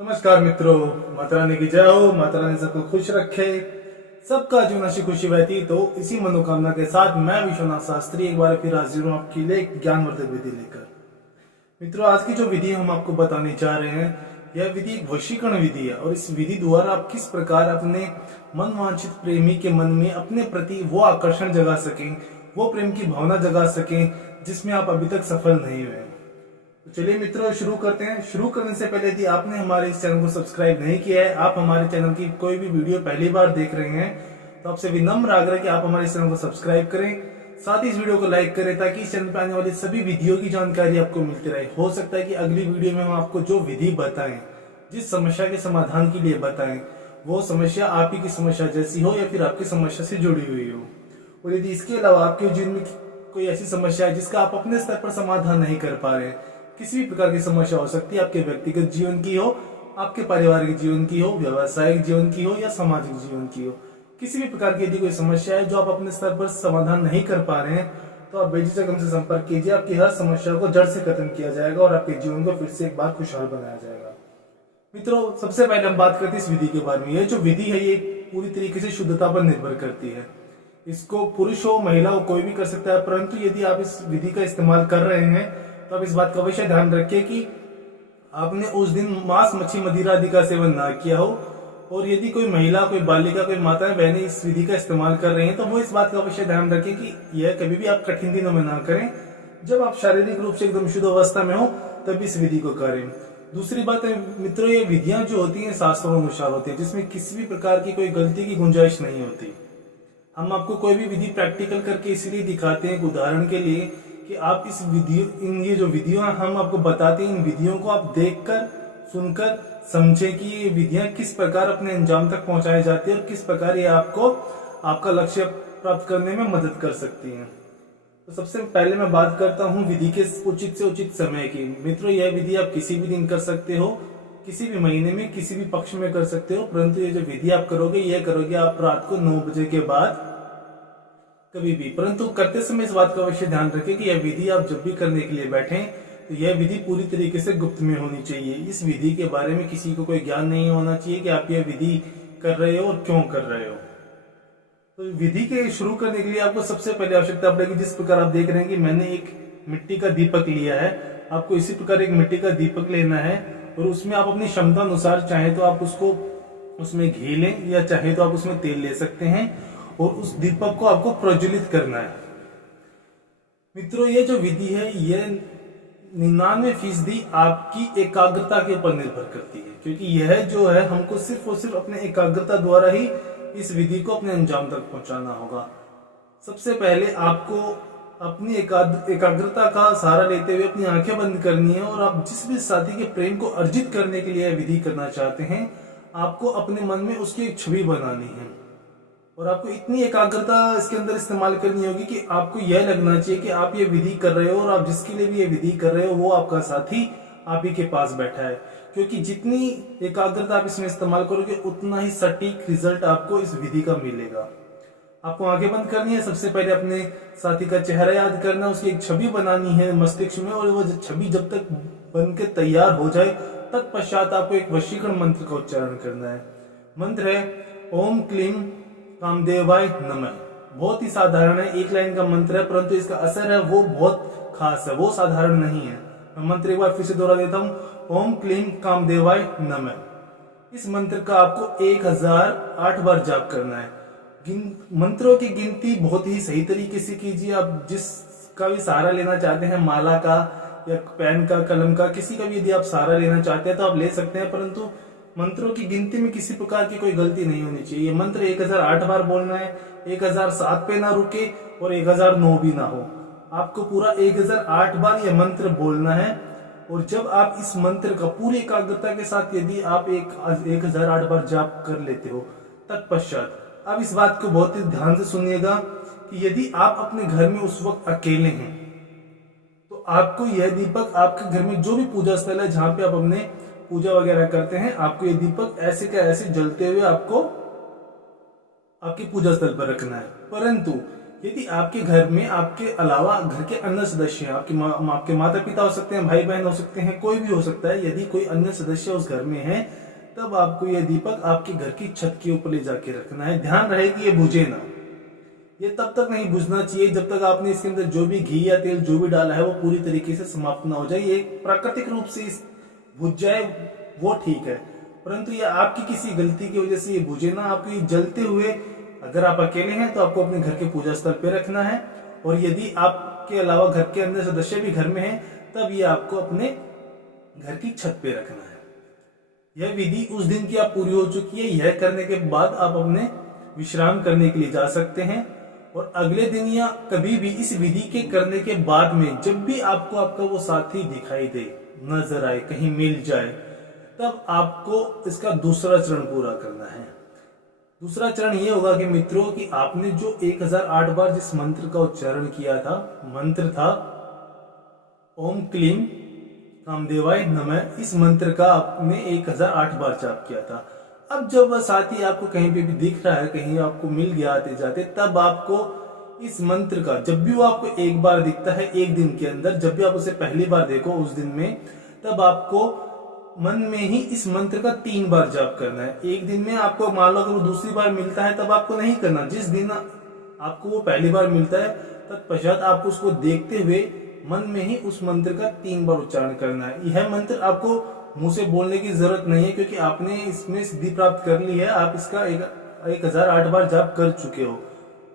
नमस्कार मित्रों, माता रानी की जय हो। माता रानी सबको खुश रखे, सबका जीवन अच्छी खुशी बहती। तो इसी मनोकामना के साथ मैं विश्वनाथ शास्त्री एक बार फिर हाजिर हूँ आपके लिए एक ज्ञानवर्धक विधि लेकर। मित्रों, आज की जो विधि हम आपको बताने जा रहे हैं, यह विधि एक वशीकरण विधि है। और इस विधि द्वारा आप किस प्रकार अपने मनवांछित प्रेमी के मन में अपने प्रति वो आकर्षण जगा सकें, वो प्रेम की भावना जगा सकें जिसमें आप अभी तक सफल नहीं हुए। तो चलिए मित्रों, शुरू करते हैं। शुरू करने से पहले यदि आपने हमारे इस चैनल को सब्सक्राइब नहीं किया है, आप हमारे चैनल की कोई भी वीडियो पहली बार देख रहे हैं, तो आपसे विनम्र आग्रह कि आप हमारे इस चैनल को सब्सक्राइब करें, साथ ही इस वीडियो को लाइक करें ताकि इस चैनल पर आने वाली सभी वीडियो की जानकारी आपको मिलती रहे। हो सकता है कि अगली वीडियो में हम आपको जो विधि बताएं, जिस समस्या के समाधान के लिए बताएं, वो समस्या आप ही की समस्या जैसी हो या फिर आपकी समस्या से जुड़ी हुई हो। और यदि इसके अलावा आपके जीवन में कोई ऐसी समस्या है जिसका आप अपने स्तर पर समाधान नहीं कर पा रहे, किसी भी प्रकार की समस्या हो सकती है, आपके व्यक्तिगत जीवन की हो, आपके पारिवारिक जीवन की हो, व्यावसायिक जीवन की हो या सामाजिक जीवन की हो, किसी भी प्रकार की यदि कोई समस्या है जो आप अपने स्तर पर समाधान नहीं कर पा रहे हैं, तो आप बेझिझक हमसे संपर्क कीजिए। आपकी हर समस्या को जड़ से खत्म किया जाएगा और आपके जीवन को फिर से एक बार खुशहाल बनाया जाएगा। मित्रों, सबसे पहले हम बात करते हैं इस विधि के बारे में। यह जो विधि है ये पूरी तरीके से शुद्धता पर निर्भर करती है। इसको पुरुष हो महिला हो कोई भी कर सकता है, परंतु यदि आप इस विधि का इस्तेमाल कर रहे हैं तो आप इस बात का अवश्य ध्यान रखिए कि आपने उस दिन मांस मच्छी मदिरा आदि का सेवन ना किया हो। और यदि कोई महिला, कोई बालिका, कोई माताएं बहनें इस विधि का इस्तेमाल कर रही हैं तो वो इस बात का अवश्य ध्यान रखें कि यह कभी भी आप कठिन दिनों में ना करें। जब आप शारीरिक रूप से एकदम शुद्ध अवस्था में हो तब इस विधि को करें। दूसरी बात है मित्रों, ये विधियां जो होती हैं शास्त्रों अनुसार होती है, जिसमें किसी भी प्रकार की कोई गलती की गुंजाइश नहीं होती। हम आपको कोई भी विधि प्रैक्टिकल करके इसलिए दिखाते हैं, उदाहरण के लिए, कि आप इस ये जो विधियां हम आपको बताते हैं, इन विधियों को आप देखकर, सुनकर समझें कि ये विधियां किस प्रकार अपने अंजाम तक पहुंचाई जाती है और किस प्रकार ये आपको आपका लक्ष्य प्राप्त करने में मदद कर सकती हैं। तो सबसे पहले मैं बात करता हूं विधि के उचित से उचित समय की। मित्रों, यह विधि आप किसी भी दिन कर सकते हो, किसी भी महीने में, किसी भी पक्ष में कर सकते हो, परंतु ये जो विधि आप करोगे, यह करोगे आप रात को 9 बजे के बाद कभी भी। परंतु करते समय इस बात का अवश्य ध्यान रखें कि यह विधि आप जब भी करने के लिए बैठें तो यह विधि पूरी तरीके से गुप्त में होनी चाहिए। इस विधि के बारे में किसी को कोई ज्ञान नहीं होना चाहिए कि आप यह विधि कर रहे हो और क्यों कर रहे हो। तो विधि के शुरू करने के लिए आपको सबसे पहले आवश्यकता पड़ेगी, जिस प्रकार आप देख रहे हैं कि मैंने एक मिट्टी का दीपक लिया है, आपको इसी प्रकार एक मिट्टी का दीपक लेना है। और उसमें आप अपनी क्षमता अनुसार चाहे तो आप उसको उसमें घी लें या चाहे तो आप उसमें तेल ले सकते हैं और उस दीपक को आपको प्रज्वलित करना है। मित्रों, ये जो विधि है ये 99% आपकी एकाग्रता के ऊपर निर्भर करती है, क्योंकि यह जो है हमको सिर्फ और सिर्फ अपने एकाग्रता द्वारा ही इस विधि को अपने अंजाम तक पहुंचाना होगा। सबसे पहले आपको अपनी एकाग्रता का सहारा लेते हुए अपनी आंखें बंद करनी है और आप जिस भी साथी के प्रेम को अर्जित करने के लिए यह विधि करना चाहते हैं, आपको अपने मन में उसकी एक छवि बनानी है। और आपको इतनी एकाग्रता इसके अंदर इस्तेमाल करनी होगी कि आपको यह लगना चाहिए कि आप ये विधि कर रहे हो और आप जिसके लिए भी ये विधि कर रहे हो वो आपका साथी आप ही के पास बैठा है। क्योंकि जितनी एकाग्रता आप इसमें इस्तेमाल करोगे उतना ही सटीक रिजल्ट आपको इस विधि का मिलेगा। आपको आंखें बंद करनी है, सबसे पहले अपने साथी का चेहरा याद करना है, उसकी एक छवि बनानी है मस्तिष्क में, और वो छवि जब तक बन के तैयार हो जाए तत्पश्चात आपको एक वशीकरण मंत्र का उच्चारण करना है। मंत्र है ओम क्लीम कामदेवाय नमः। बहुत ही साधारण है, एक लाइन का मंत्र है, परंतु इसका असर है वो बहुत खास है, वो साधारण नहीं है। मैं मंत्र एक बार फिर से दोहरा देता हूं, ओम क्लीम कामदेवाय नमः। इस मंत्र का आपको 1008 बार जाप करना है। मंत्रों की गिनती बहुत ही सही तरीके से कीजिए। आप जिसका भी सहारा लेना चाहते हैं, माला का या पेन का, कलम का, किसी का भी यदि आप सहारा लेना चाहते हैं तो आप ले सकते हैं, परंतु मंत्रों की गिनती में किसी प्रकार की कोई गलती नहीं होनी चाहिए। ये मंत्र 1008 बार बोलना है, 1007 पे ना रुके और 1009 भी ना हो, आपको पूरा 1008 बार यह मंत्र बोलना है। और जब आप इस मंत्र का पूरी एकाग्रता के साथ यदि आप 1008 बार जाप कर लेते हो, तत्पश्चात अब इस बात को बहुत ही ध्यान से सुनिएगा कि यदि आप अपने घर में उस वक्त अकेले हैं तो आपको यह दीपक आपके घर में जो भी पूजा स्थल है जहां पे आप अपने पूजा वगैरह करते हैं, आपको ये दीपक ऐसे का ऐसे जलते हुए आपको आपकी पूजा स्थल पर रखना है। परंतु यदि आपके घर में आपके अलावा घर के अन्य सदस्य हैं, आपके माता पिता हो सकते हैं, भाई बहन हो सकते हैं, कोई भी हो सकता है, यदि कोई अन्य सदस्य उस घर में है, तब आपको यह दीपक आपके घर की छत के ऊपर ले जाके रखना है। ध्यान रहे कि ये बुझे ना। ये तब तक नहीं बुझना चाहिए जब तक आपने इसके अंदर जो भी घी या तेल जो भी डाला है वो पूरी तरीके से समाप्त ना हो जाए। ये प्राकृतिक रूप से बुझ जाए वो ठीक है, परंतु ये आपकी किसी गलती की वजह से ये बुझे ना। आपको ये जलते हुए, अगर आप अकेले हैं तो आपको अपने घर के पूजा स्थल पे रखना है, और यदि आपके अलावा घर के अन्य सदस्य भी घर में हैं, तब ये आपको अपने घर की छत पे रखना है। यह विधि उस दिन की आप पूरी हो चुकी है। यह करने के बाद आप अपने विश्राम करने के लिए जा सकते हैं, और अगले दिन या कभी भी इस विधि के करने के बाद में जब भी आपको आपका वो साथी दिखाई दे, नजर आए, कहीं मिल जाए, तब आपको इसका दूसरा चरण पूरा करना है। दूसरा चरण ये होगा कि मित्रों कि आपने जो 1008 बार जिस मंत्र का उच्चारण किया था, मंत्र था ओम क्लीम कामदेवाय नमः, इस मंत्र का आपने 1008 बार जाप किया था। अब जब वह साथी आपको कहीं पे भी दिख रहा है, कहीं आपको मिल गया आते जाते, तब आपको इस मंत्र का, जब भी वो आपको एक बार दिखता है एक दिन के अंदर, जब भी आप उसे पहली बार देखो उस दिन में, तब आपको मन में ही इस मंत्र का 3 बार जाप करना है। एक दिन में आपको मान लो अगर वो दूसरी बार मिलता है तब आपको नहीं करना। जिस दिन आपको वो पहली बार मिलता है तत्पश्चात आपको उसको देखते हुए मन में ही उस मंत्र का 3 बार उच्चारण करना है। यह मंत्र आपको मुंह से बोलने की जरूरत नहीं है, क्योंकि आपने इसमें सिद्धि प्राप्त कर ली है। आप इसका 1008 बार जाप कर चुके हो।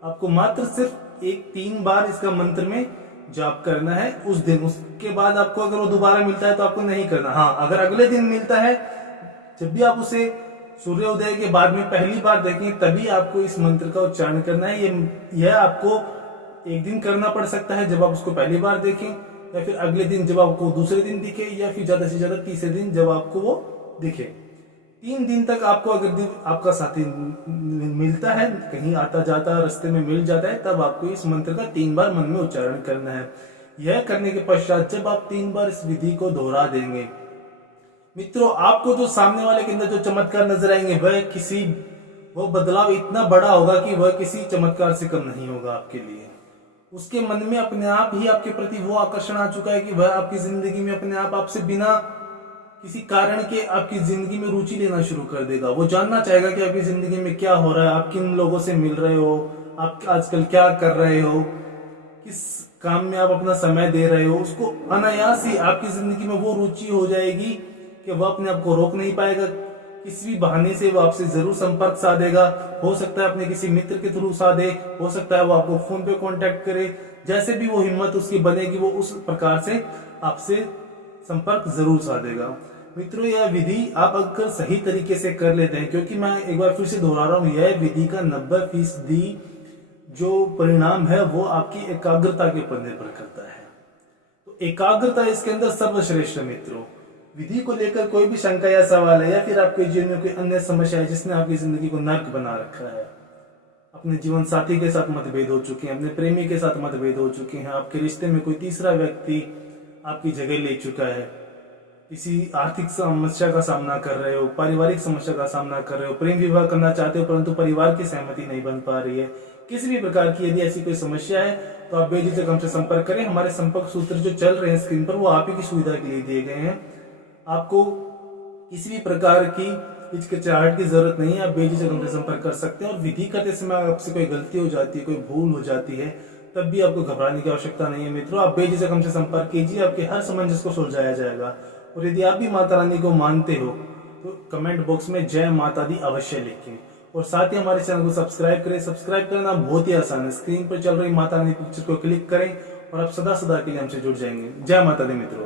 आपको मात्र सिर्फ 3 बार इसका मंत्र में जाप करना है उस दिन। उसके बाद आपको अगर वो दोबारा मिलता है तो आपको नहीं करना। हाँ, अगर अगले दिन मिलता है, जब भी आप उसे सूर्योदय के बाद में पहली बार देखें, तभी आपको इस मंत्र का उच्चारण करना है। यह आपको एक दिन करना पड़ सकता है जब आप उसको पहली बार देखें, या फिर अगले दिन जब आपको दूसरे दिन दिखे, या फिर ज्यादा से ज्यादा तीसरे दिन जब आपको वो दिखे। 3 दिन तक आपको अगर आपका साथी मिलता है, कहीं आता जाता रास्ते में मिल जाता है, तब आपको इस मंत्र का 3 बार मन में उच्चारण करना है। यह करने के पश्चात जब आप 3 बार इस विधि को दोहरा देंगे, मित्रों, आपको जो सामने वाले के अंदर जो चमत्कार नजर आएंगे, वो बदलाव इतना बड़ा होगा कि वह किसी चमत्कार से कम नहीं होगा आपके लिए। उसके मन में अपने आप ही आपके प्रति वो आकर्षण आ चुका है कि वह आपकी जिंदगी में अपने आप आपसे बिना किसी कारण के आपकी जिंदगी में रुचि लेना शुरू कर देगा। वो जानना चाहेगा कि आपकी जिंदगी में क्या हो रहा है, आप किन लोगों से मिल रहे हो, आप आजकल क्या कर रहे हो, किस काम में आप अपना समय दे रहे हो। उसको अनायास ही आपकी जिंदगी में वो रुचि हो जाएगी कि वह अपने आप को रोक नहीं पाएगा। किसी भी बहाने से वो आपसे जरूर संपर्क साधेगा। हो सकता है अपने किसी मित्र के थ्रू साधे, हो सकता है वो आपको फोन पे कांटेक्ट करे। जैसे भी वो हिम्मत उसकी बनेगी, वो उस प्रकार से आपसे संपर्क जरूर साधेगा। मित्रों, यह विधि आप अगर सही तरीके से कर लेते हैं, क्योंकि मैं एक बार फिर से दोहरा रहा हूं, यह विधि का 90% जो परिणाम है वो आपकी एकाग्रता के ऊपर निर्भर करता है। तो एकाग्रता इसके अंदर सर्वश्रेष्ठ है। मित्रों, विधि को लेकर कोई भी शंका या सवाल है, या फिर आपके जीवन में कोई अन्य समस्या है जिसने आपकी जिंदगी को नर्क बना रखा है, अपने जीवन साथी के साथ मतभेद हो चुके हैं, अपने प्रेमी के साथ मतभेद हो चुके हैं, आपके रिश्ते में कोई तीसरा व्यक्ति आपकी जगह ले चुका है, किसी आर्थिक समस्या का सामना कर रहे हो, पारिवारिक समस्या का सामना कर रहे हो, प्रेम विवाह करना चाहते हो परंतु परिवार की सहमति नहीं बन पा रही है, किसी भी प्रकार की यदि ऐसी कोई समस्या है तो आप बेझिझक हमसे संपर्क करें। हमारे संपर्क सूत्र जो चल रहे हैं स्क्रीन पर, वो आप ही की सुविधा के लिए दिए गए हैं। आपको किसी भी प्रकार की हिचकिचाहट की जरूरत नहीं है, आप बेझिझक हमसे संपर्क कर सकते हैं। और विधि करते समय आपसे कोई गलती हो जाती है, कोई भूल हो जाती है, तब भी आपको घबराने की आवश्यकता नहीं है। मित्रों, आप बेझिझक हमसे संपर्क कीजिए, आपके हर समंजस को सुलझाया जाएगा। और यदि आप भी माता रानी को मानते हो तो कमेंट बॉक्स में जय माता दी अवश्य लिखें, और साथ ही हमारे चैनल को सब्सक्राइब करें। सब्सक्राइब करना बहुत ही आसान है, स्क्रीन पर चल रही माता रानी पिक्चर को क्लिक करें और आप सदा सदा के लिए हमसे जुड़ जाएंगे। जय माता दी मित्रों।